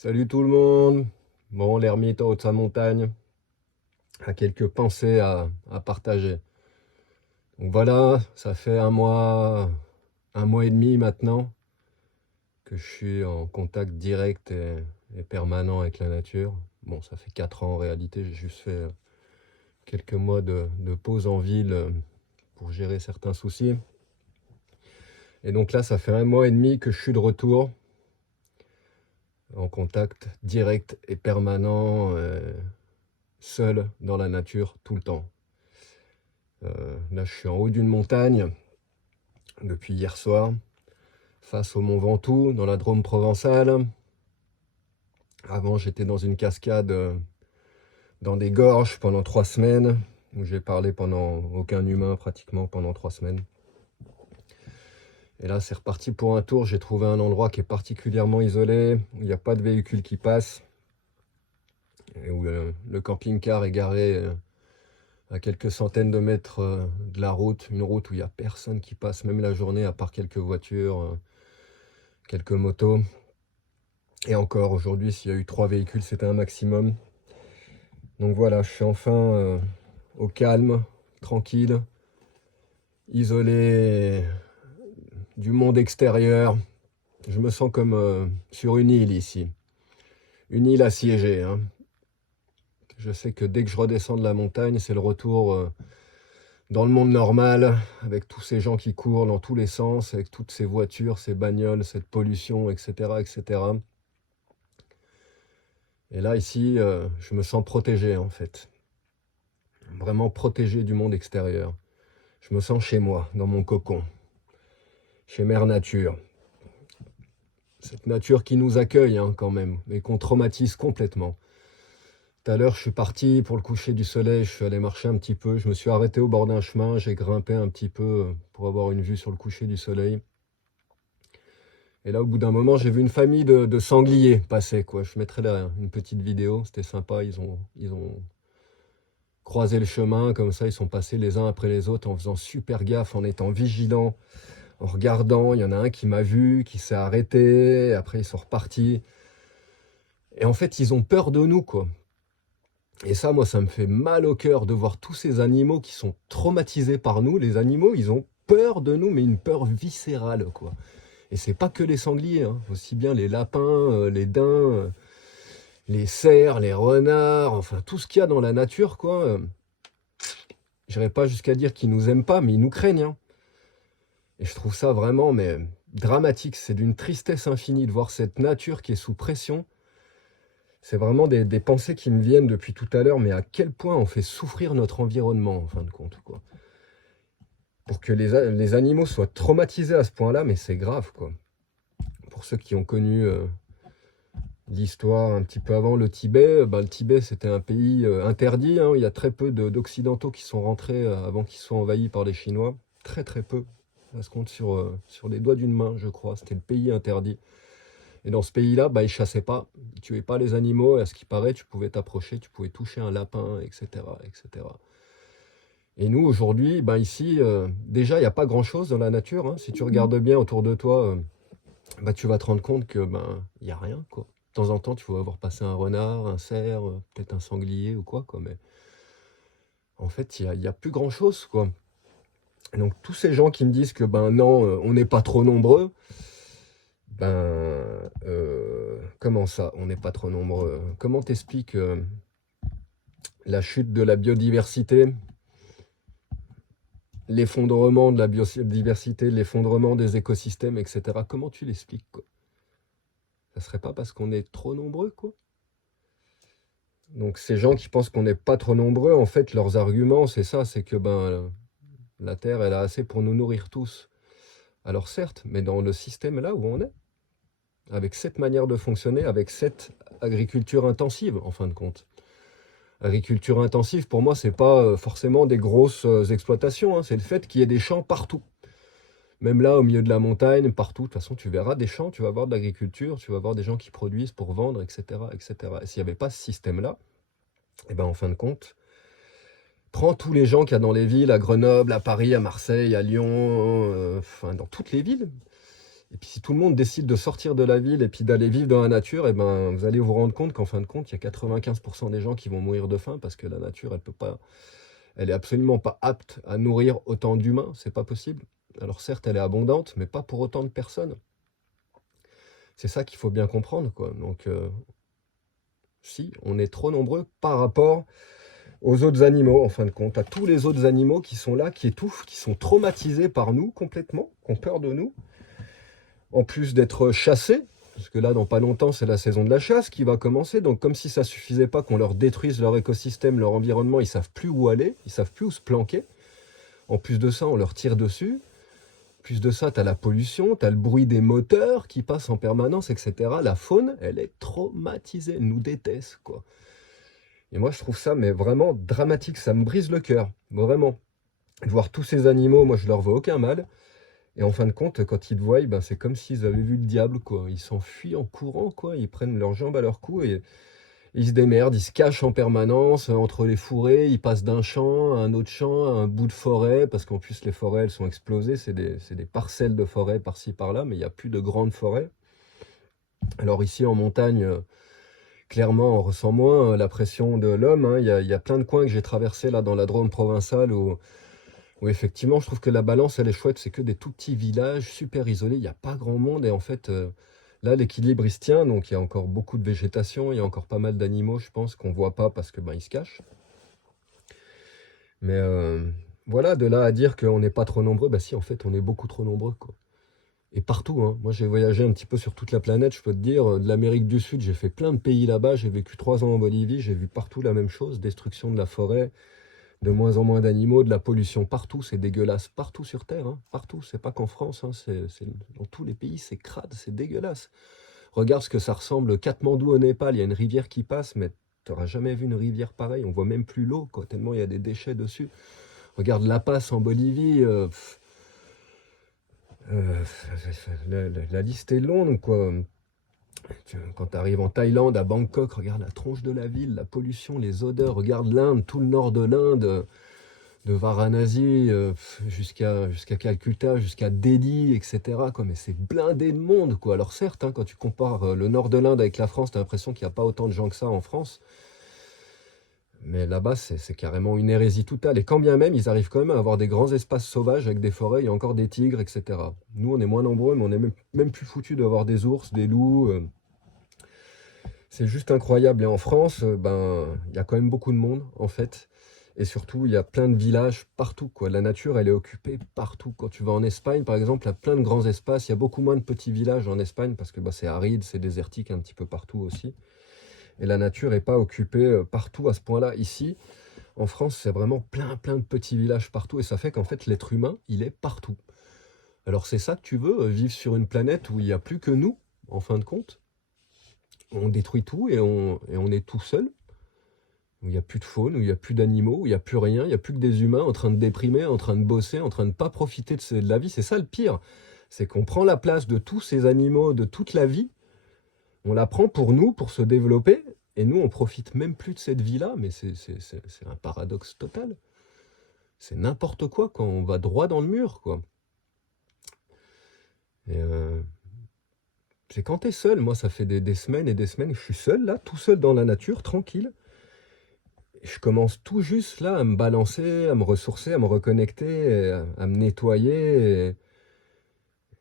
Salut tout le monde. Bon, l'ermite en haut de sa montagne a quelques pensées à partager. Donc voilà, ça fait un mois et demi maintenant que je suis en contact direct et permanent avec la nature. Bon, ça fait 4 ans en réalité, j'ai juste fait quelques mois de pause en ville pour gérer certains soucis. Et donc là, ça fait un mois et demi que je suis de retour en contact direct et permanent, seul dans la nature tout le temps. Là, je suis en haut d'une montagne depuis hier soir, face au mont Ventoux, dans la Drôme provençale. Avant, j'étais dans une cascade, dans des gorges pendant 3 semaines, où j'ai parlé pendant aucun humain pratiquement pendant 3 semaines. Et là, c'est reparti pour un tour. J'ai trouvé un endroit qui est particulièrement isolé, où il n'y a pas de véhicules qui passent, et où le camping-car est garé à quelques centaines de mètres de la route, une route où il n'y a personne qui passe, même la journée, à part quelques voitures, quelques motos. Et encore aujourd'hui, s'il y a eu 3 véhicules, c'était un maximum. Donc voilà, je suis enfin au calme, tranquille, isolé du monde extérieur. Je me sens comme sur une île ici. Une île assiégée, hein. Je sais que dès que je redescends de la montagne, c'est le retour dans le monde normal, avec tous ces gens qui courent dans tous les sens, avec toutes ces voitures, ces bagnoles, cette pollution, etc., etc. Et là, ici, je me sens protégé, en fait. Vraiment protégé du monde extérieur. Je me sens chez moi, dans mon cocon, chez Mère Nature. Cette nature qui nous accueille, hein, quand même, mais qu'on traumatise complètement. Tout à l'heure, je suis parti pour le coucher du soleil, je suis allé marcher un petit peu, je me suis arrêté au bord d'un chemin, j'ai grimpé un petit peu pour avoir une vue sur le coucher du soleil. Et là, au bout d'un moment, j'ai vu une famille de sangliers passer, quoi. Je mettrai là une petite vidéo, c'était sympa. Ils ont croisé le chemin, comme ça, ils sont passés les uns après les autres en faisant super gaffe, en étant vigilants, en regardant. Il y en a un qui m'a vu, qui s'est arrêté, après ils sont repartis. Et en fait, ils ont peur de nous, quoi. Et ça, moi, ça me fait mal au cœur de voir tous ces animaux qui sont traumatisés par nous. Les animaux, ils ont peur de nous, mais une peur viscérale, quoi. Et c'est pas que les sangliers, hein. Aussi bien les lapins, les daims, les cerfs, les renards, enfin tout ce qu'il y a dans la nature, quoi. J'irais pas jusqu'à dire qu'ils nous aiment pas, mais ils nous craignent, hein. Et je trouve ça vraiment mais dramatique. C'est d'une tristesse infinie de voir cette nature qui est sous pression. C'est vraiment des pensées qui me viennent depuis tout à l'heure, mais à quel point on fait souffrir notre environnement, en fin de compte, quoi. Pour que les animaux soient traumatisés à ce point-là, mais c'est grave, quoi. Pour ceux qui ont connu l'histoire un petit peu avant le Tibet, le Tibet c'était un pays interdit, hein. Il y a très peu d'Occidentaux qui sont rentrés avant qu'ils soient envahis par les Chinois. Très très peu. Ça se compte sur les doigts d'une main, je crois. C'était le pays interdit. Et dans ce pays-là, ils chassaient pas, ils tuaient pas les animaux. Et à ce qui paraît, tu pouvais t'approcher, tu pouvais toucher un lapin, etc., etc. Et nous, aujourd'hui, ici, déjà, il n'y a pas grand-chose dans la nature, hein. Si tu regardes bien autour de toi, tu vas te rendre compte que il n'y a rien, quoi. De temps en temps, tu vas voir passer un renard, un cerf, peut-être un sanglier ou quoi, quoi. Mais en fait, il y a plus grand-chose, quoi. Et donc, tous ces gens qui me disent que non, on n'est pas trop nombreux, comment ça, on n'est pas trop nombreux? Comment t'expliques la chute de la biodiversité, l'effondrement de la biodiversité, l'effondrement des écosystèmes, etc. Comment tu l'expliques, quoi? Ça serait pas parce qu'on est trop nombreux, quoi? Donc ces gens qui pensent qu'on n'est pas trop nombreux, en fait, leurs arguments, c'est ça, c'est que la Terre, elle a assez pour nous nourrir tous. Alors certes, mais dans le système là où on est, avec cette manière de fonctionner, avec cette agriculture intensive, en fin de compte. Agriculture intensive, pour moi, c'est pas forcément des grosses exploitations, hein, c'est le fait qu'il y ait des champs partout. Même là, au milieu de la montagne, partout, de toute façon, tu verras des champs, tu vas voir de l'agriculture, tu vas voir des gens qui produisent pour vendre, etc., etc. Et s'il n'y avait pas ce système-là, en fin de compte, prends tous les gens qu'il y a dans les villes, à Grenoble, à Paris, à Marseille, à Lyon, enfin dans toutes les villes. Et puis si tout le monde décide de sortir de la ville et puis d'aller vivre dans la nature, et ben, vous allez vous rendre compte qu'en fin de compte, il y a 95% des gens qui vont mourir de faim parce que la nature, elle peut pas, elle est absolument pas apte à nourrir autant d'humains, c'est pas possible. Alors certes, elle est abondante, mais pas pour autant de personnes. C'est ça qu'il faut bien comprendre, quoi. Donc, si, on est trop nombreux par rapport aux autres animaux, en fin de compte, à tous les autres animaux qui sont là, qui étouffent, qui sont traumatisés par nous complètement, qui ont peur de nous, en plus d'être chassés, parce que là, dans pas longtemps, c'est la saison de la chasse qui va commencer, donc comme si ça suffisait pas qu'on leur détruise leur écosystème, leur environnement, ils savent plus où aller, ils savent plus où se planquer. En plus de ça, on leur tire dessus. Plus de ça, tu as la pollution, tu as le bruit des moteurs qui passent en permanence, etc. La faune, elle est traumatisée, elle nous déteste, quoi. Et moi, je trouve ça mais vraiment dramatique, ça me brise le cœur, vraiment. De voir tous ces animaux, moi, je leur veux aucun mal. Et en fin de compte, quand ils te voient, ben, c'est comme s'ils avaient vu le diable, quoi. Ils s'enfuient en courant, quoi. Ils prennent leurs jambes à leur cou et ils se démerdent, ils se cachent en permanence entre les fourrés, ils passent d'un champ à un autre champ, à un bout de forêt, parce qu'en plus les forêts, elles sont explosées, c'est des parcelles de forêt par-ci, par-là, mais il n'y a plus de grandes forêts. Alors ici, en montagne, clairement, on ressent moins la pression de l'homme, hein. Il y a plein de coins que j'ai traversés là dans la Drôme provençale où effectivement, je trouve que la balance, elle est chouette. C'est que des tout petits villages super isolés. Il n'y a pas grand monde. Et en fait, là, l'équilibre, il se tient. Donc, il y a encore beaucoup de végétation. Il y a encore pas mal d'animaux, je pense, qu'on ne voit pas parce que ben, ils se cachent. Mais voilà, de là à dire qu'on n'est pas trop nombreux, bah si, en fait, on est beaucoup trop nombreux, quoi. Et partout, hein. Moi, j'ai voyagé un petit peu sur toute la planète, je peux te dire. De l'Amérique du Sud, j'ai fait plein de pays là-bas. J'ai vécu 3 ans en Bolivie. J'ai vu partout la même chose. Destruction de la forêt, de moins en moins d'animaux, de la pollution partout, c'est dégueulasse, partout sur Terre, hein, partout, c'est pas qu'en France, hein, dans tous les pays, c'est crade, c'est dégueulasse. Regarde ce que ça ressemble, Katmandou au Népal, il y a une rivière qui passe, mais tu n'auras jamais vu une rivière pareille, on voit même plus l'eau, quoi, tellement il y a des déchets dessus. Regarde La Paz en Bolivie, euh, la liste est longue, quoi. Quand tu arrives en Thaïlande, à Bangkok, regarde la tronche de la ville, la pollution, les odeurs, regarde l'Inde, tout le nord de l'Inde, de Varanasi jusqu'à Calcutta, jusqu'à Delhi, etc., quoi. Mais c'est blindé de monde, quoi. Alors certes, hein, quand tu compares le nord de l'Inde avec la France, tu as l'impression qu'il n'y a pas autant de gens que ça en France. Mais là-bas, c'est carrément une hérésie totale. Et quand bien même, ils arrivent quand même à avoir des grands espaces sauvages avec des forêts, il y a encore des tigres, etc. Nous, on est moins nombreux, mais on est même plus foutus d'avoir des ours, des loups. C'est juste incroyable. Et en France, ben, il y a quand même beaucoup de monde, en fait. Et surtout, il y a plein de villages partout, quoi. La nature, elle est occupée partout. Quand tu vas en Espagne, par exemple, il y a plein de grands espaces. Il y a beaucoup moins de petits villages en Espagne parce que bah, c'est aride, c'est désertique un petit peu partout aussi. Et la nature n'est pas occupée partout à ce point-là. Ici, en France, c'est vraiment plein de petits villages partout. Et ça fait qu'en fait, l'être humain, il est partout. Alors c'est ça que tu veux, vivre sur une planète où il n'y a plus que nous, en fin de compte. On détruit tout et on est tout seul. Où il n'y a plus de faune, où il n'y a plus d'animaux, où il n'y a plus rien, il n'y a plus que des humains en train de déprimer, en train de bosser, en train de ne pas profiter de la vie. C'est ça le pire. C'est qu'on prend la place de tous ces animaux, de toute la vie. On la prend pour nous, pour se développer. Et nous, on profite même plus de cette vie-là. Mais c'est un paradoxe total. C'est n'importe quoi quand on va droit dans le mur, quoi. Et c'est quand t'es seul. Moi, ça fait des semaines et des semaines que je suis seul, là, tout seul dans la nature, tranquille. Je commence tout juste là à me balancer, à me ressourcer, à me reconnecter, à me nettoyer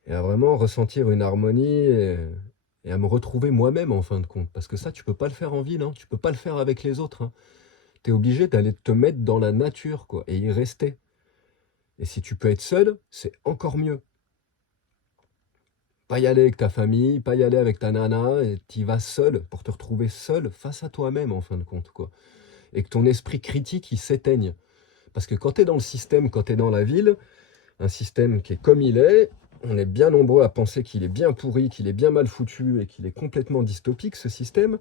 et à vraiment ressentir une harmonie et à me retrouver moi-même en fin de compte. Parce que ça, tu peux pas le faire en ville, hein. Tu peux pas le faire avec les autres, hein. Tu es obligé d'aller te mettre dans la nature, quoi, et y rester. Et si tu peux être seul, c'est encore mieux. Pas y aller avec ta famille, pas y aller avec ta nana, et t'y vas seul pour te retrouver seul face à toi-même en fin de compte, quoi. Et que ton esprit critique, il s'éteigne. Parce que quand tu es dans le système, quand tu es dans la ville, un système qui est comme il est, on est bien nombreux à penser qu'il est bien pourri, qu'il est bien mal foutu et qu'il est complètement dystopique, ce système.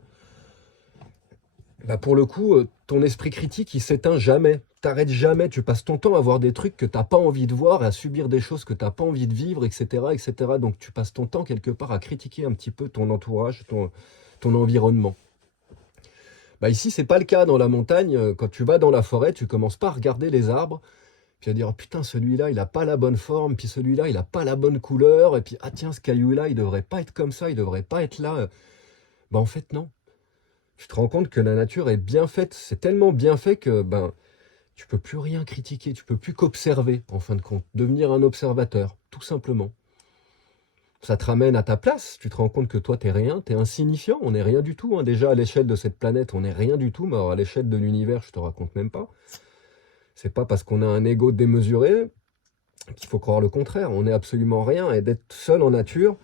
Bah pour le coup, ton esprit critique, il s'éteint jamais. T'arrêtes jamais, tu passes ton temps à voir des trucs que t'as pas envie de voir, à subir des choses que t'as pas envie de vivre, etc., etc. Donc tu passes ton temps quelque part à critiquer un petit peu ton entourage, ton environnement. Bah ici, c'est pas le cas dans la montagne. Quand tu vas dans la forêt, tu commences pas à regarder les arbres, Tu vas dire, oh, putain, celui-là, il n'a pas la bonne forme, puis celui-là, il n'a pas la bonne couleur, et puis, ah tiens, ce caillou-là, il devrait pas être comme ça, il devrait pas être là. Ben, en fait, non. Tu te rends compte que la nature est bien faite, c'est tellement bien fait que ben, tu peux plus rien critiquer, tu peux plus qu'observer, en fin de compte, devenir un observateur, tout simplement. Ça te ramène à ta place, tu te rends compte que toi, t'es rien, t'es insignifiant, on n'est rien du tout. Hein. Déjà, à l'échelle de cette planète, on n'est rien du tout, mais alors à l'échelle de l'univers, je te raconte même pas. C'est pas parce qu'on a un ego démesuré qu'il faut croire le contraire. On n'est absolument rien, et d'être seul en nature,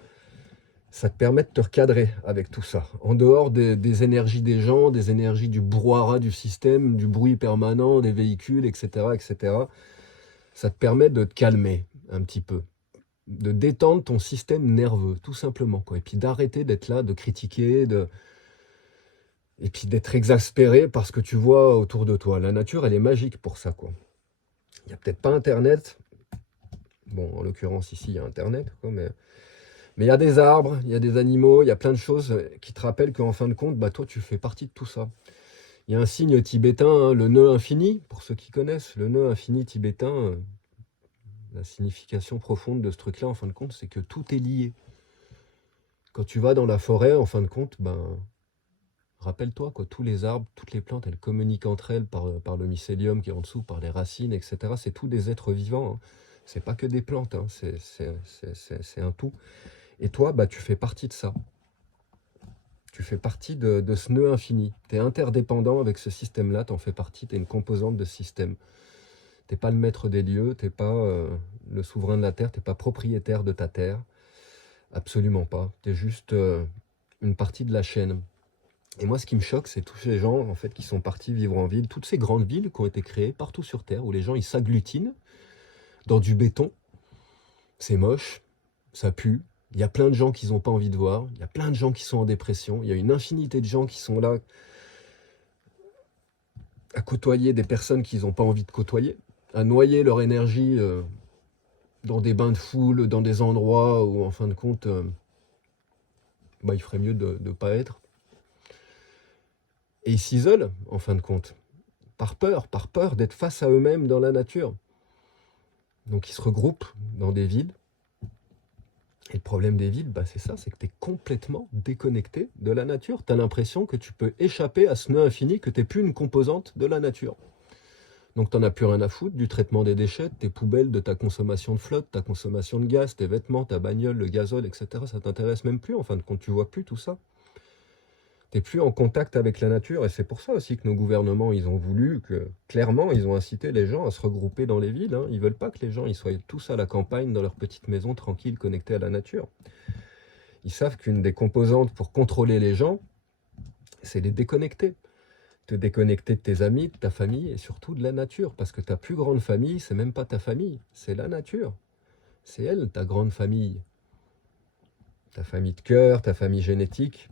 ça te permet de te recadrer avec tout ça. En dehors des énergies des gens, des énergies du brouhaha du système, du bruit permanent, des véhicules, etc., etc., ça te permet de te calmer un petit peu, de détendre ton système nerveux, tout simplement, quoi. Et puis d'arrêter d'être là, de critiquer, et puis d'être exaspéré par ce que tu vois autour de toi. La nature, elle est magique pour ça, quoi. Il n'y a peut-être pas Internet. Bon, en l'occurrence, ici, il y a Internet, quoi, mais il y a des arbres, il y a des animaux, il y a plein de choses qui te rappellent qu'en fin de compte, bah, toi, tu fais partie de tout ça. Il y a un signe tibétain, hein, le nœud infini, pour ceux qui connaissent, le nœud infini tibétain, la signification profonde de ce truc-là, en fin de compte, c'est que tout est lié. Quand tu vas dans la forêt, en fin de compte, ben, rappelle-toi, quoi, tous les arbres, toutes les plantes, elles communiquent entre elles par le mycélium qui est en dessous, par les racines, etc. C'est tous des êtres vivants. Hein. C'est pas que des plantes, hein. C'est un tout. Et toi, bah, tu fais partie de ça. Tu fais partie de ce nœud infini. Tu es interdépendant avec ce système-là, tu en fais partie, tu es une composante de ce système. Tu n'es pas le maître des lieux, tu n'es pas le souverain de la terre, tu n'es pas propriétaire de ta terre. Absolument pas. Tu es juste une partie de la chaîne. Et moi, ce qui me choque, c'est tous ces gens en fait, qui sont partis vivre en ville, toutes ces grandes villes qui ont été créées partout sur Terre, où les gens ils s'agglutinent dans du béton. C'est moche, ça pue. Il y a plein de gens qu'ils n'ont pas envie de voir. Il y a plein de gens qui sont en dépression. Il y a une infinité de gens qui sont là à côtoyer des personnes qu'ils n'ont pas envie de côtoyer, à noyer leur énergie dans des bains de foule, dans des endroits où, en fin de compte, bah, il ferait mieux de ne pas être. Et ils s'isolent, en fin de compte, par peur d'être face à eux-mêmes dans la nature. Donc ils se regroupent dans des villes. Et le problème des villes, bah, c'est ça, c'est que tu es complètement déconnecté de la nature. Tu as l'impression que tu peux échapper à ce nœud infini, que tu n'es plus une composante de la nature. Donc tu n'en as plus rien à foutre du traitement des déchets, de tes poubelles, de ta consommation de flotte, ta consommation de gaz, tes vêtements, ta bagnole, le gazole, etc. Ça t'intéresse même plus, en fin de compte, tu vois plus tout ça. Tu n'es plus en contact avec la nature, et c'est pour ça aussi que nos gouvernements, ils ont voulu que, clairement, ils ont incité les gens à se regrouper dans les villes. Hein. Ils veulent pas que les gens ils soient tous à la campagne, dans leur petite maison, tranquille, connectés à la nature. Ils savent qu'une des composantes pour contrôler les gens, c'est les déconnecter. Te déconnecter de tes amis, de ta famille et surtout de la nature. Parce que ta plus grande famille, c'est même pas ta famille, c'est la nature. C'est elle, ta grande famille. Ta famille de cœur, ta famille génétique,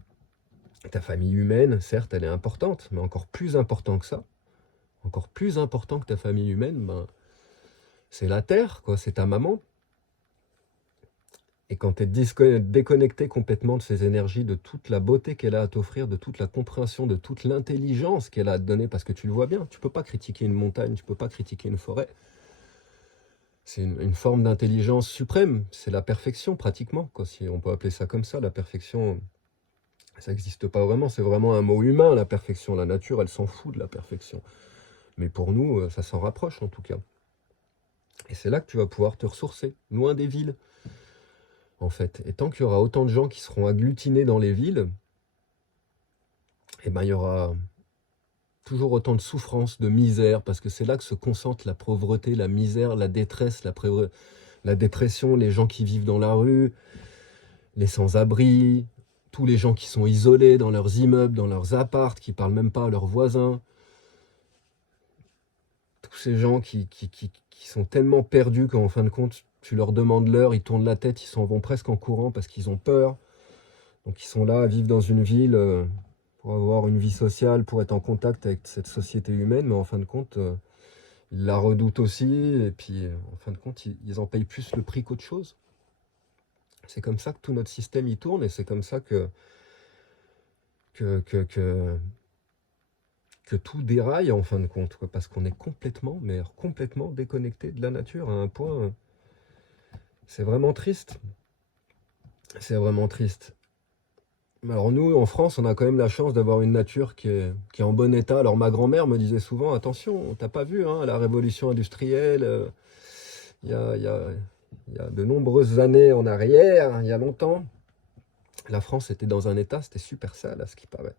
ta famille humaine, certes, elle est importante, mais encore plus important que ça, encore plus important que ta famille humaine, ben, c'est la terre, quoi, c'est ta maman. Et quand tu es déconnecté complètement de ces énergies, de toute la beauté qu'elle a à t'offrir, de toute la compréhension, de toute l'intelligence qu'elle a à te donner, parce que tu le vois bien, tu ne peux pas critiquer une montagne, tu ne peux pas critiquer une forêt. C'est une forme d'intelligence suprême, c'est la perfection pratiquement, quoi, si on peut appeler ça comme ça. La perfection, ça n'existe pas vraiment, c'est vraiment un mot humain, la perfection. La nature, elle s'en fout de la perfection. Mais pour nous, ça s'en rapproche en tout cas. Et c'est là que tu vas pouvoir te ressourcer, loin des villes, en fait. Et tant qu'il y aura autant de gens qui seront agglutinés dans les villes, eh ben, il y aura toujours autant de souffrance, de misère, parce que c'est là que se concentre la pauvreté, la misère, la détresse, la dépression, les gens qui vivent dans la rue, les sans-abri, tous les gens qui sont isolés dans leurs immeubles, dans leurs apparts, qui ne parlent même pas à leurs voisins, tous ces gens qui sont tellement perdus qu'en fin de compte, tu leur demandes l'heure, ils tournent la tête, ils s'en vont presque en courant parce qu'ils ont peur. Donc ils sont là à vivre dans une ville pour avoir une vie sociale, pour être en contact avec cette société humaine, mais en fin de compte, ils la redoutent aussi, et puis en fin de compte, ils en payent plus le prix qu'autre chose. C'est comme ça que tout notre système y tourne, et c'est comme ça que que tout déraille en fin de compte, quoi, parce qu'on est complètement, mais alors complètement déconnecté de la nature à un point, c'est vraiment triste. C'est vraiment triste. Alors nous, en France, on a quand même la chance d'avoir une nature qui est en bon état. Alors ma grand-mère me disait souvent, attention, t'as pas vu hein, la révolution industrielle, il y a, il y a- il y a de nombreuses années en arrière, il y a longtemps, la France était dans un état, c'était super sale à ce qui paraît.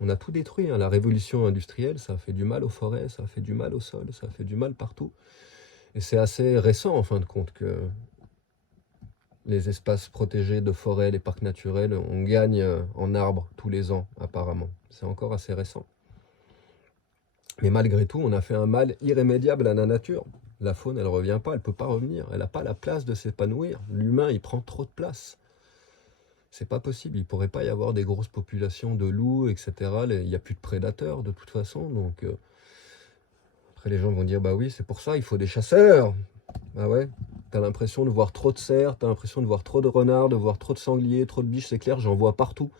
On a tout détruit, hein. La révolution industrielle, ça a fait du mal aux forêts, ça a fait du mal au sol, ça a fait du mal partout. Et c'est assez récent, en fin de compte, que les espaces protégés de forêts, les parcs naturels, on gagne en arbres tous les ans, apparemment. C'est encore assez récent. Mais malgré tout, on a fait un mal irrémédiable à la nature. La faune, elle ne revient pas, elle ne peut pas revenir. Elle n'a pas la place de s'épanouir. L'humain, il prend trop de place. C'est pas possible. Il ne pourrait pas y avoir des grosses populations de loups, etc. Il n'y a plus de prédateurs, de toute façon. Donc, après, les gens vont dire, bah oui, c'est pour ça, il faut des chasseurs. Ah ouais, t'as l'impression de voir trop de cerfs, t'as l'impression de voir trop de renards, de voir trop de sangliers, trop de biches, c'est clair, j'en vois partout.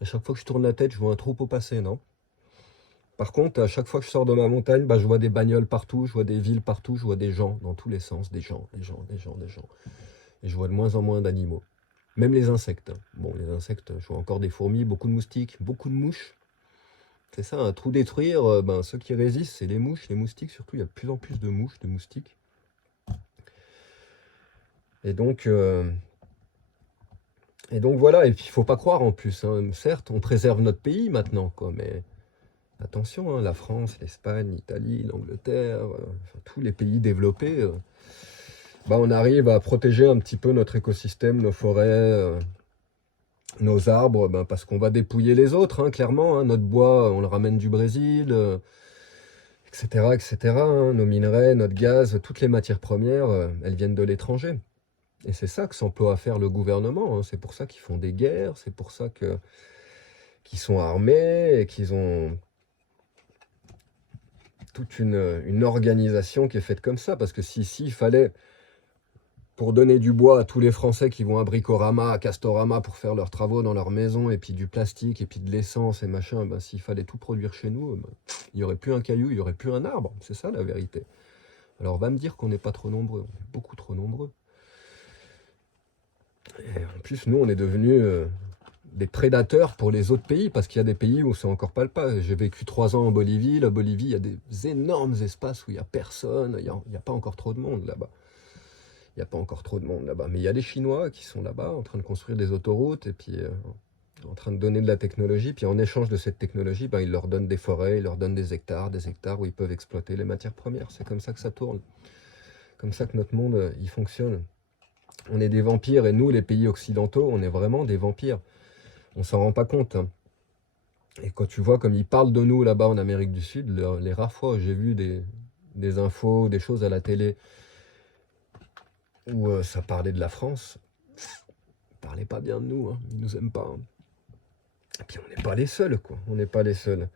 À chaque fois que je tourne la tête, je vois un troupeau passer, non? Par contre, à chaque fois que je sors de ma montagne, bah, je vois des bagnoles partout, je vois des villes partout, je vois des gens dans tous les sens, des gens, des gens, des gens, des gens. Et je vois de moins en moins d'animaux. Même les insectes, hein. Bon, les insectes, je vois encore des fourmis, beaucoup de moustiques, beaucoup de mouches. C'est ça, un trou détruire, ben, ceux qui résistent, c'est les mouches, les moustiques, surtout, il y a de plus en plus de mouches, de moustiques. Et donc, euh, Et donc voilà, et puis il faut pas croire en plus, hein. Certes, on préserve notre pays maintenant, quoi, mais attention, hein, la France, l'Espagne, l'Italie, l'Angleterre, enfin, tous les pays développés, bah, on arrive à protéger un petit peu notre écosystème, nos forêts, nos arbres, ben, parce qu'on va dépouiller les autres, hein, clairement, hein. Notre bois, on le ramène du Brésil, etc., etc., hein. Nos minerais, notre gaz, toutes les matières premières, elles viennent de l'étranger. Et c'est ça que s'emploie à faire le gouvernement, hein. C'est pour ça qu'ils font des guerres, c'est pour ça qu'ils sont armés et qu'ils ont toute une organisation qui est faite comme ça. Parce que s'il fallait, pour donner du bois à tous les Français qui vont à Bricorama, à Castorama pour faire leurs travaux dans leur maison, et puis du plastique, et puis de l'essence et machin, ben, s'il fallait tout produire chez nous, ben, il n'y aurait plus un caillou, il n'y aurait plus un arbre. C'est ça la vérité. Alors on va me dire qu'on n'est pas trop nombreux, on est beaucoup trop nombreux. Et en plus, nous, on est devenus des prédateurs pour les autres pays, parce qu'il y a des pays où c'est encore pas le cas. J'ai vécu 3 ans en Bolivie. La Bolivie, il y a des énormes espaces où il n'y a personne, il n'y a pas encore trop de monde là-bas. Il n'y a pas encore trop de monde là-bas. Mais il y a des Chinois qui sont là-bas en train de construire des autoroutes et puis en train de donner de la technologie. Puis en échange de cette technologie, ben, ils leur donnent des forêts, ils leur donnent des hectares où ils peuvent exploiter les matières premières. C'est comme ça que ça tourne. Comme ça que notre monde, il fonctionne. On est des vampires et nous, les pays occidentaux, on est vraiment des vampires. On s'en rend pas compte, hein. Et quand tu vois comme ils parlent de nous là-bas en Amérique du Sud, les rares fois où j'ai vu des infos, des choses à la télé où ça parlait de la France, ils parlaient pas bien de nous, hein. Ils nous aiment pas, hein. Et puis on n'est pas les seuls, quoi. On n'est pas les seuls.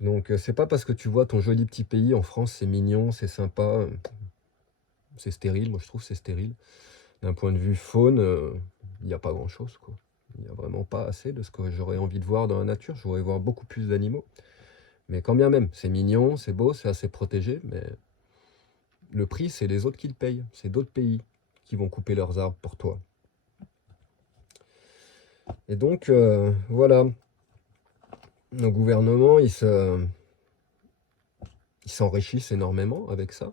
Donc c'est pas parce que tu vois ton joli petit pays en France, c'est mignon, c'est sympa, c'est stérile. Moi je trouve que c'est stérile. D'un point de vue faune, il n'y a pas grand-chose, quoi. Il n'y a vraiment pas assez de ce que j'aurais envie de voir dans la nature. J'aurais voir beaucoup plus d'animaux. Mais quand bien même, c'est mignon, c'est beau, c'est assez protégé, mais le prix, c'est les autres qui le payent. C'est d'autres pays qui vont couper leurs arbres pour toi. Et donc, voilà, nos gouvernements, ils s'enrichissent énormément avec ça.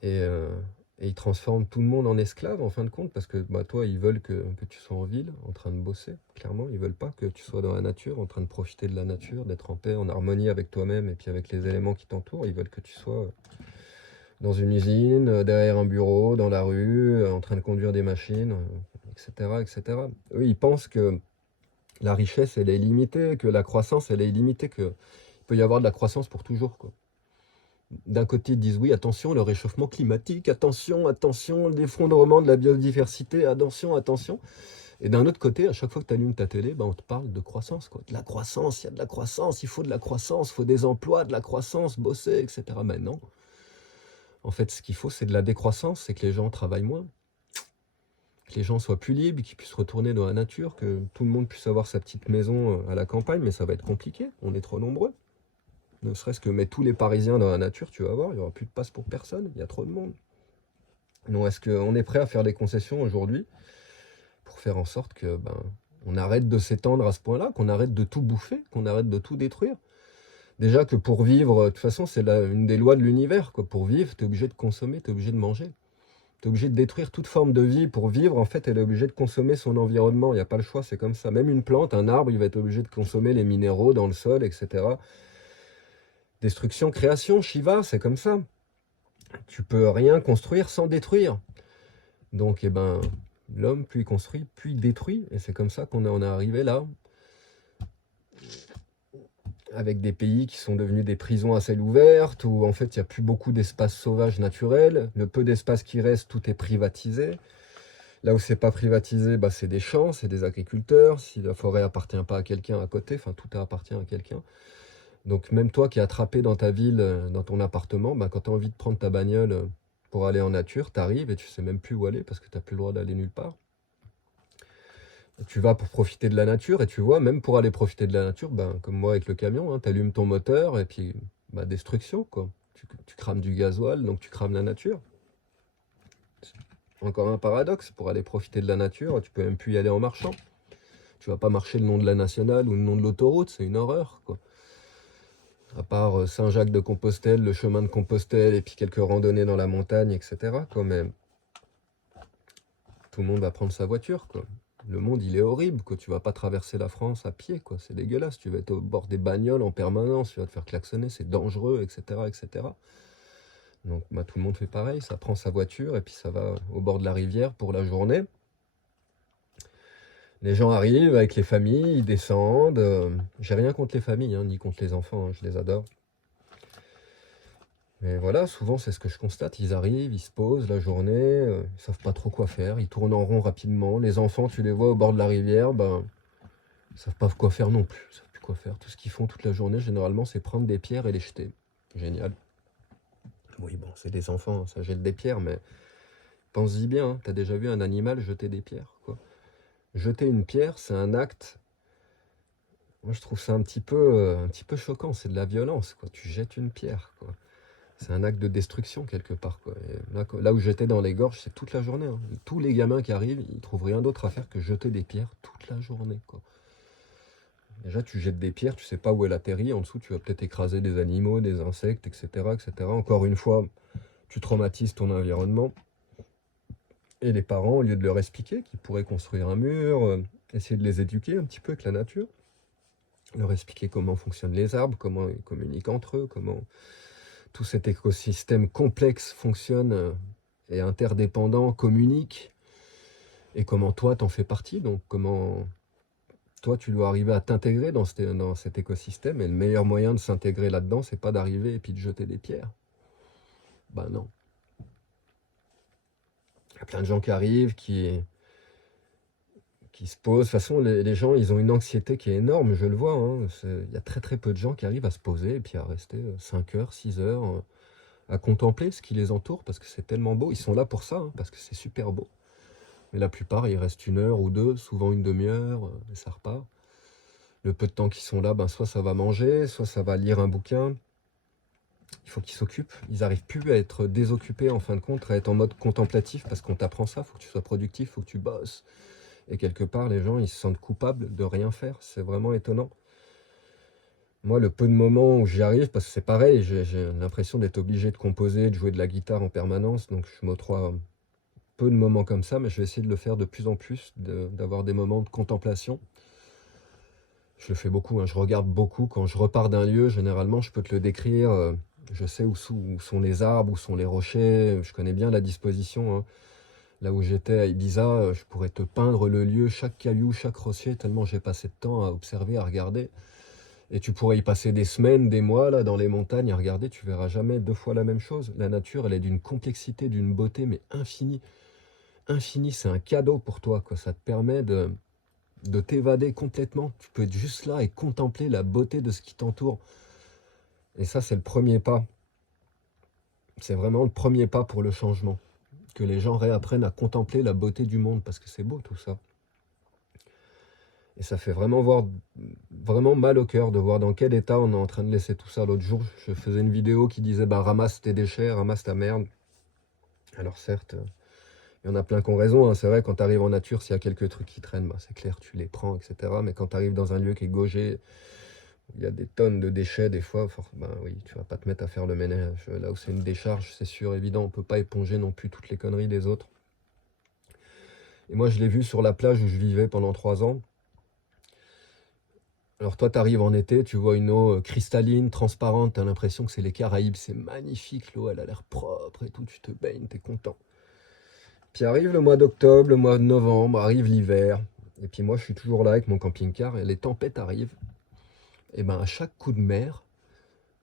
Et, euh, et ils transforment tout le monde en esclave, en fin de compte, parce que bah, toi, ils veulent que tu sois en ville, en train de bosser. Clairement, ils veulent pas que tu sois dans la nature, en train de profiter de la nature, d'être en paix, en harmonie avec toi-même et puis avec les éléments qui t'entourent. Ils veulent que tu sois dans une usine, derrière un bureau, dans la rue, en train de conduire des machines, etc., etc. Eux, ils pensent que la richesse, elle est illimitée, que la croissance, elle est illimitée, qu'il peut y avoir de la croissance pour toujours, quoi. D'un côté, ils disent oui, attention, le réchauffement climatique, attention, attention, l'effondrement de la biodiversité, attention, attention. Et d'un autre côté, à chaque fois que tu allumes ta télé, ben, on te parle de croissance, quoi. De la croissance, il y a de la croissance, il faut de la croissance, il faut des emplois, de la croissance, bosser, etc. Mais non. En fait, ce qu'il faut, c'est de la décroissance, c'est que les gens travaillent moins. que les gens soient plus libres, qu'ils puissent retourner dans la nature, que tout le monde puisse avoir sa petite maison à la campagne, mais ça va être compliqué, on est trop nombreux. Ne serait-ce que mettre tous les Parisiens dans la nature, tu vas voir, il n'y aura plus de place pour personne, il y a trop de monde. Donc est-ce qu'on est prêt à faire des concessions aujourd'hui pour faire en sorte que on arrête de s'étendre à ce point-là, qu'on arrête de tout bouffer, qu'on arrête de tout détruire? Déjà que pour vivre, de toute façon, c'est une des lois de l'univers, quoi. Pour vivre, tu es obligé de consommer, tu es obligé de manger. Tu es obligé de détruire toute forme de vie. Pour vivre, en fait, elle est obligée de consommer son environnement. Il n'y a pas le choix, c'est comme ça. Même une plante, un arbre, il va être obligé de consommer les minéraux dans le sol, etc. Destruction, création, Shiva, c'est comme ça. Tu peux rien construire sans détruire. Donc, l'homme, plus il construit, plus il détruit. Et c'est comme ça qu'on en est arrivé là. Avec des pays qui sont devenus des prisons à ciel ouvert, où en fait il n'y a plus beaucoup d'espace sauvage naturel. Le peu d'espace qui reste, tout est privatisé. Là où c'est pas privatisé, c'est des champs, c'est des agriculteurs. Si la forêt appartient pas à quelqu'un à côté, enfin tout appartient à quelqu'un. Donc même toi qui es attrapé dans ta ville, dans ton appartement, quand tu as envie de prendre ta bagnole pour aller en nature, tu arrives et tu sais même plus où aller parce que tu n'as plus le droit d'aller nulle part. Tu vas pour profiter de la nature et tu vois, même pour aller profiter de la nature, comme moi avec le camion, tu allumes ton moteur et puis destruction, quoi. Tu crames du gasoil, donc tu crames la nature. Encore un paradoxe, pour aller profiter de la nature, tu peux même plus y aller en marchant. Tu vas pas marcher le long de la nationale ou le long de l'autoroute, c'est une horreur, quoi. À part Saint-Jacques-de-Compostelle, le chemin de Compostelle et puis quelques randonnées dans la montagne, etc. Quoi, mais tout le monde va prendre sa voiture, quoi. Le monde, il est horrible, quoi. Tu vas pas traverser la France à pied, quoi. C'est dégueulasse. Tu vas être au bord des bagnoles en permanence, tu vas te faire klaxonner, c'est dangereux, etc., etc. Donc, tout le monde fait pareil. Ça prend sa voiture et puis ça va au bord de la rivière pour la journée. Les gens arrivent avec les familles, ils descendent. J'ai rien contre les familles, ni contre les enfants, je les adore. Mais voilà, souvent c'est ce que je constate, ils arrivent, ils se posent la journée, ils savent pas trop quoi faire, ils tournent en rond rapidement. Les enfants, tu les vois au bord de la rivière, ils savent pas quoi faire non plus, ils savent plus quoi faire. Tout ce qu'ils font toute la journée, généralement, c'est prendre des pierres et les jeter. Génial. Oui, bon, c'est des enfants, ça jette des pierres, mais pense-y bien, t'as déjà vu un animal jeter des pierres, quoi. Jeter une pierre, c'est un acte. Moi, je trouve ça un petit peu choquant, c'est de la violence, quoi. Tu jettes une pierre, quoi. C'est un acte de destruction quelque part, quoi. Et là où j'étais dans les gorges, c'est toute la journée. Tous les gamins qui arrivent, ils trouvent rien d'autre à faire que jeter des pierres toute la journée, quoi. Déjà, tu jettes des pierres, tu sais pas où elle atterrit. En dessous, tu vas peut-être écraser des animaux, des insectes, etc., etc. Encore une fois, tu traumatises ton environnement. Et les parents, au lieu de leur expliquer qu'ils pourraient construire un mur, essayer de les éduquer un petit peu avec la nature, leur expliquer comment fonctionnent les arbres, comment ils communiquent entre eux, comment tout cet écosystème complexe fonctionne, est interdépendant, communique, et comment toi t'en fais partie, donc comment toi tu dois arriver à t'intégrer dans cet écosystème, et le meilleur moyen de s'intégrer là-dedans, c'est pas d'arriver et puis de jeter des pierres. Non. Il y a plein de gens qui arrivent, qui se posent. De toute façon, les gens, ils ont une anxiété qui est énorme, je le vois. Il y a très très peu de gens qui arrivent à se poser et puis à rester 5 heures, 6 heures, à contempler ce qui les entoure, parce que c'est tellement beau. Ils sont là pour ça, parce que c'est super beau. Mais la plupart, ils restent 1 heure ou 2, souvent une demi-heure, et ça repart. Le peu de temps qu'ils sont là, soit ça va manger, soit ça va lire un bouquin. Il faut qu'ils s'occupent. Ils n'arrivent plus à être désoccupés, en fin de compte, à être en mode contemplatif, parce qu'on t'apprend ça, il faut que tu sois productif, il faut que tu bosses. Et quelque part, les gens, ils se sentent coupables de rien faire. C'est vraiment étonnant. Moi, le peu de moments où j'y arrive, parce que c'est pareil, j'ai l'impression d'être obligé de composer, de jouer de la guitare en permanence, donc je m'octroie peu de moments comme ça, mais je vais essayer de le faire de plus en plus, d'avoir des moments de contemplation. Je le fais beaucoup, je regarde beaucoup. Quand je repars d'un lieu, généralement, je peux te le décrire. Je sais où sont les arbres, où sont les rochers. Je connais bien la disposition. Là où j'étais à Ibiza, je pourrais te peindre le lieu, chaque caillou, chaque rocher, tellement j'ai passé de temps à observer, à regarder. Et tu pourrais y passer des semaines, des mois, là, dans les montagnes, à regarder. Tu verras jamais 2 fois la même chose. La nature, elle est d'une complexité, d'une beauté, mais infinie. Infinie, c'est un cadeau pour toi, quoi. Ça te permet de t'évader complètement. Tu peux être juste là et contempler la beauté de ce qui t'entoure. Et ça, c'est le premier pas. C'est vraiment le premier pas pour le changement. que les gens réapprennent à contempler la beauté du monde, parce que c'est beau tout ça. Et ça fait vraiment mal au cœur de voir dans quel état on est en train de laisser tout ça. L'autre jour, je faisais une vidéo qui disait bah, ramasse tes déchets, ramasse ta merde. Alors certes, il y en a plein qui ont raison, hein. C'est vrai, quand tu arrives en nature, s'il y a quelques trucs qui traînent, bah, c'est clair, tu les prends, etc. Mais quand tu arrives dans un lieu qui est gaugé, où il y a des tonnes de déchets, des fois, ben oui, tu vas pas te mettre à faire le ménage. Là où c'est une décharge, c'est sûr, évident, on peut pas éponger non plus toutes les conneries des autres. Et moi, je l'ai vu sur la plage où je vivais pendant 3 ans. Alors toi, tu arrives en été, tu vois une eau cristalline, transparente, tu as l'impression que c'est les Caraïbes, c'est magnifique, l'eau, elle a l'air propre et tout, tu te baignes, tu es content. Puis arrive le mois d'octobre, le mois de novembre, arrive l'hiver, et puis moi, je suis toujours là avec mon camping-car, et les tempêtes arrivent. Et ben à chaque coup de mer,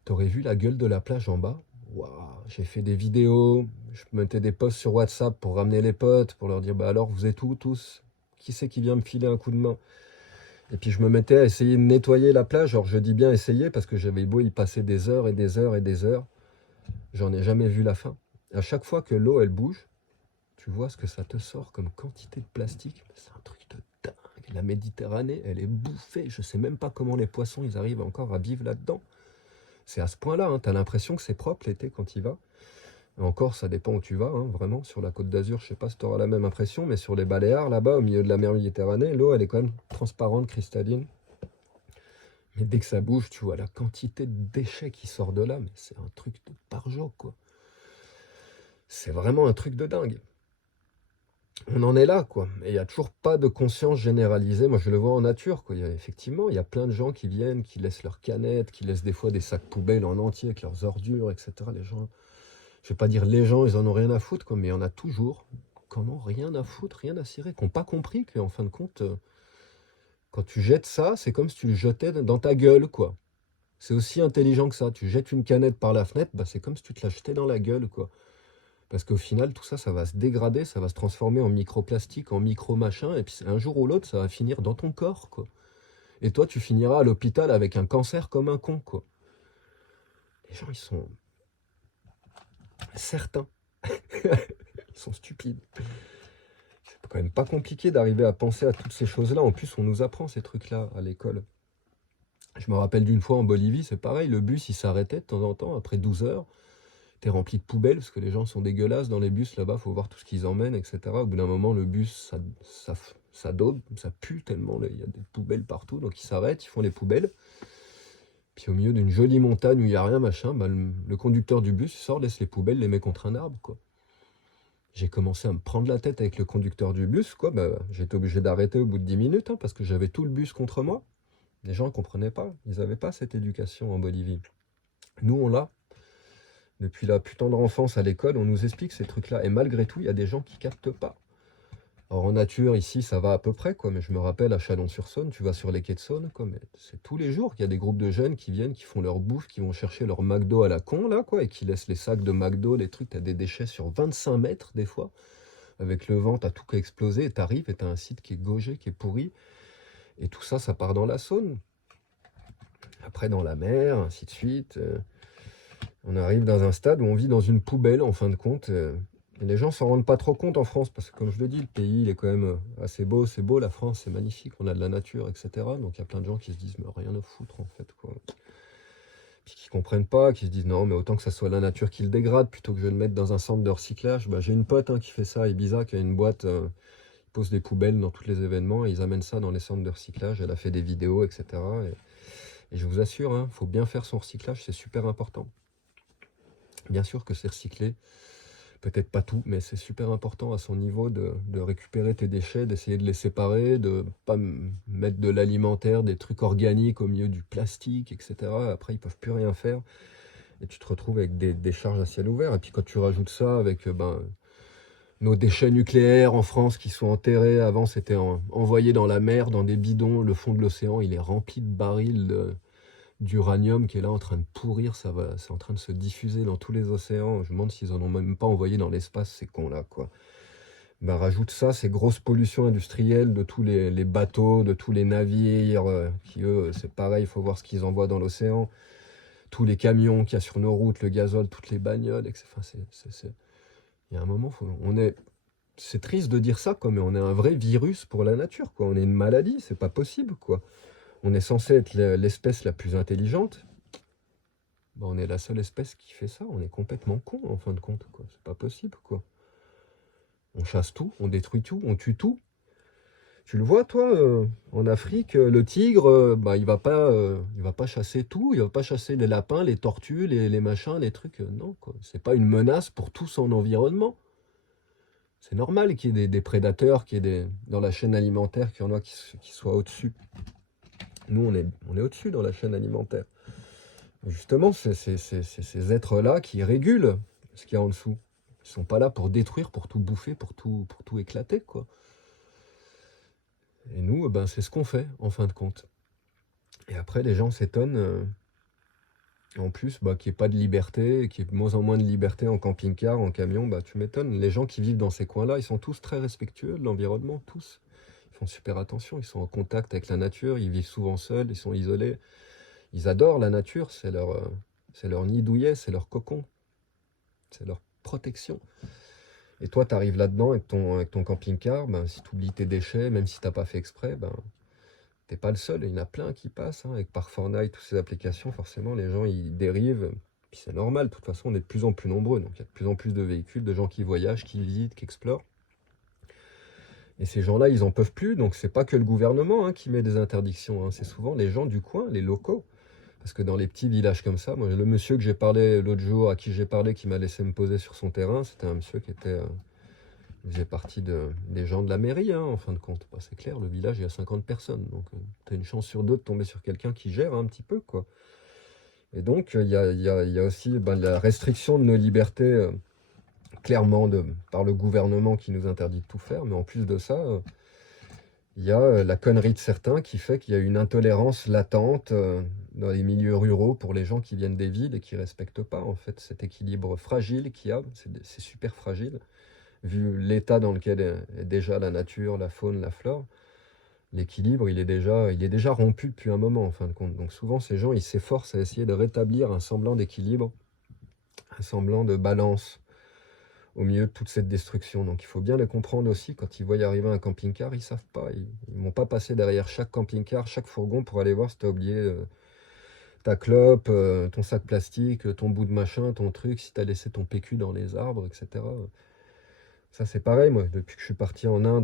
t'aurais vu la gueule de la plage en bas. Waouh, j'ai fait des vidéos, je mettais des posts sur WhatsApp pour ramener les potes, pour leur dire, bah alors, vous êtes où tous? Qui c'est qui vient me filer un coup de main? Et puis je me mettais à essayer de nettoyer la plage. Alors je dis bien essayer parce que j'avais beau y passer des heures et des heures et des heures. J'en ai jamais vu la fin. À chaque fois que l'eau elle bouge, tu vois ce que ça te sort comme quantité de plastique. C'est un truc de dingue. La Méditerranée, elle est bouffée. Je sais même pas comment les poissons ils arrivent encore à vivre là-dedans. C'est à ce point-là, hein. Tu as l'impression que c'est propre l'été quand il va. Encore, ça dépend où tu vas, hein, vraiment. Sur la Côte d'Azur, je sais pas si tu auras la même impression, mais sur les Baléares, là-bas, au milieu de la mer Méditerranée, l'eau, elle est quand même transparente, cristalline. Mais dès que ça bouge, tu vois la quantité de déchets qui sort de là, mais c'est un truc de par jour, quoi. C'est vraiment un truc de dingue. On en est là, quoi. Et il n'y a toujours pas de conscience généralisée. Moi, je le vois en nature, quoi. Effectivement, il y a plein de gens qui viennent, qui laissent leurs canettes, qui laissent des fois des sacs poubelles en entier avec leurs ordures, etc. Les gens, je vais pas dire les gens, ils en ont rien à foutre, quoi, mais il y en a toujours qui en ont rien à foutre, rien à cirer, qui n'ont pas compris qu'en fin de compte, quand tu jettes ça, c'est comme si tu le jetais dans ta gueule, quoi. C'est aussi intelligent que ça. Tu jettes une canette par la fenêtre, bah, c'est comme si tu te la jetais dans la gueule, quoi. Parce qu'au final, tout ça, ça va se dégrader, ça va se transformer en microplastique, en micro-machin, et puis un jour ou l'autre, ça va finir dans ton corps, quoi. Et toi, tu finiras à l'hôpital avec un cancer comme un con, quoi. Les gens, ils sont certains. Ils sont stupides. C'est quand même pas compliqué d'arriver à penser à toutes ces choses-là. En plus, on nous apprend ces trucs-là à l'école. Je me rappelle d'une fois en Bolivie, c'est pareil, le bus, il s'arrêtait de temps en temps, après 12 heures. T'es rempli de poubelles, parce que les gens sont dégueulasses dans les bus là-bas, faut voir tout ce qu'ils emmènent, etc. Au bout d'un moment, le bus, ça daube, ça pue tellement, il y a des poubelles partout, donc ils s'arrêtent, ils font les poubelles. Puis au milieu d'une jolie montagne où il n'y a rien, machin, bah, le conducteur du bus sort, laisse les poubelles, les met contre un arbre, quoi. J'ai commencé à me prendre la tête avec le conducteur du bus, quoi. Bah, j'étais obligé d'arrêter au bout de 10 minutes, hein, parce que j'avais tout le bus contre moi. Les gens ne comprenaient pas, ils n'avaient pas cette éducation en Bolivie. Nous, on l'a. Depuis la plus tendre enfance à l'école, on nous explique ces trucs-là. Et malgré tout, il y a des gens qui captent pas. Alors en nature, ici, ça va à peu près, quoi. Mais je me rappelle, à Chalon-sur-Saône, tu vas sur les quais de Saône, quoi. Mais c'est tous les jours qu'il y a des groupes de jeunes qui viennent, qui font leur bouffe, qui vont chercher leur McDo à la con, là, quoi. Et qui laissent les sacs de McDo, les trucs. T'as des déchets sur 25 mètres, des fois. Avec le vent, t'as tout qui a explosé. Et t'arrives et t'as un site qui est gaugé, qui est pourri. Et tout ça, ça part dans la Saône. Après, dans la mer, ainsi de suite. On arrive dans un stade où on vit dans une poubelle, en fin de compte. Et les gens s'en rendent pas trop compte en France, parce que comme je le dis, le pays, il est quand même assez beau. C'est beau, la France, c'est magnifique, on a de la nature, etc. Donc il y a plein de gens qui se disent, mais rien à foutre, en fait, quoi. Puis qui comprennent pas, qui se disent, non, mais autant que ça soit la nature qui le dégrade, plutôt que je le mette dans un centre de recyclage. Bah, j'ai une pote qui fait ça à Ibiza, qui a une boîte, ils posent des poubelles dans tous les événements, et ils amènent ça dans les centres de recyclage. Elle a fait des vidéos, etc. Et je vous assure, il faut bien faire son recyclage, c'est super important. Bien sûr que c'est recyclé, peut-être pas tout, mais c'est super important à son niveau de récupérer tes déchets, d'essayer de les séparer, de pas mettre de l'alimentaire, des trucs organiques au milieu du plastique, etc. Après, ils peuvent plus rien faire et tu te retrouves avec des décharges à ciel ouvert. Et puis quand tu rajoutes ça avec nos déchets nucléaires en France qui sont enterrés, avant c'était envoyé dans la mer, dans des bidons, le fond de l'océan, il est rempli de barils d'uranium qui est là en train de pourrir, c'est en train de se diffuser dans tous les océans. Je me demande s'ils en ont même pas envoyé dans l'espace, ces cons-là, quoi. Bah, rajoute ça, ces grosses pollutions industrielles de tous les bateaux, de tous les navires, qui eux, c'est pareil, il faut voir ce qu'ils envoient dans l'océan. Tous les camions qu'il y a sur nos routes, le gazole, toutes les bagnoles, etc. Enfin, Il y a un moment, c'est triste de dire ça, quoi, mais on est un vrai virus pour la nature, quoi. On est une maladie, c'est pas possible, quoi. On est censé être l'espèce la plus intelligente. Ben, on est la seule espèce qui fait ça. On est complètement con, en fin de compte, quoi. C'est pas possible, quoi. On chasse tout, on détruit tout, on tue tout. Tu le vois, toi, en Afrique, le tigre, bah, il va pas chasser tout, il va pas chasser les lapins, les tortues, les machins, les trucs. Non, quoi. C'est pas une menace pour tout son environnement. C'est normal qu'il y ait des prédateurs, qu'il y ait dans la chaîne alimentaire, qu'il y en a qui soient au-dessus. Nous, on est au-dessus dans la chaîne alimentaire. Justement, c'est ces êtres-là qui régulent ce qu'il y a en dessous. Ils sont pas là pour détruire, pour tout bouffer, pour tout éclater, quoi. Et nous, ben, c'est ce qu'on fait, en fin de compte. Et après, les gens s'étonnent, en plus, bah, qu'il n'y ait pas de liberté, qu'il y ait de moins en moins de liberté en camping-car, en camion, bah, tu m'étonnes. Les gens qui vivent dans ces coins-là, ils sont tous très respectueux de l'environnement, tous. Ils font super attention, ils sont en contact avec la nature, ils vivent souvent seuls, ils sont isolés. Ils adorent la nature, c'est leur nid douillet, c'est leur cocon, c'est leur protection. Et toi, tu arrives là-dedans avec ton camping-car, ben, si tu oublies tes déchets, même si tu n'as pas fait exprès, ben, t'es pas le seul, il y en a plein qui passent, hein, avec Park4Night, toutes ces applications, forcément, les gens, ils dérivent. Puis c'est normal, de toute façon, on est de plus en plus nombreux, donc il y a de plus en plus de véhicules, de gens qui voyagent, qui visitent, qui explorent. Et ces gens-là, ils en peuvent plus, donc c'est pas que le gouvernement, hein, qui met des interdictions, hein, c'est souvent les gens du coin, les locaux. Parce que dans les petits villages comme ça, moi, le monsieur que j'ai parlé l'autre jour, à qui j'ai parlé, qui m'a laissé me poser sur son terrain, c'était un monsieur qui faisait partie des gens de la mairie, hein, en fin de compte. Bah, c'est clair, le village, il y a 50 personnes, donc tu as une chance sur deux de tomber sur quelqu'un qui gère un petit peu, quoi. Et donc, il y a aussi la restriction de nos libertés, clairement, par le gouvernement qui nous interdit de tout faire, mais en plus de ça, il y a la connerie de certains qui fait qu'il y a une intolérance latente dans les milieux ruraux pour les gens qui viennent des villes et qui ne respectent pas, en fait, cet équilibre fragile qu'il y a. C'est super fragile, vu l'état dans lequel est déjà la nature, la faune, la flore. L'équilibre, il est déjà rompu depuis un moment, en fin de compte. Donc souvent, ces gens, ils s'efforcent à essayer de rétablir un semblant d'équilibre, un semblant de balance au milieu de toute cette destruction. Donc il faut bien les comprendre aussi, quand ils voient arriver un camping-car, ils savent pas. Ils ne vont pas passer derrière chaque camping-car, chaque fourgon pour aller voir si tu as oublié ta clope, ton sac plastique, ton bout de machin, ton truc, si tu as laissé ton PQ dans les arbres, etc. Ça, c'est pareil, moi, depuis que je suis parti en Inde.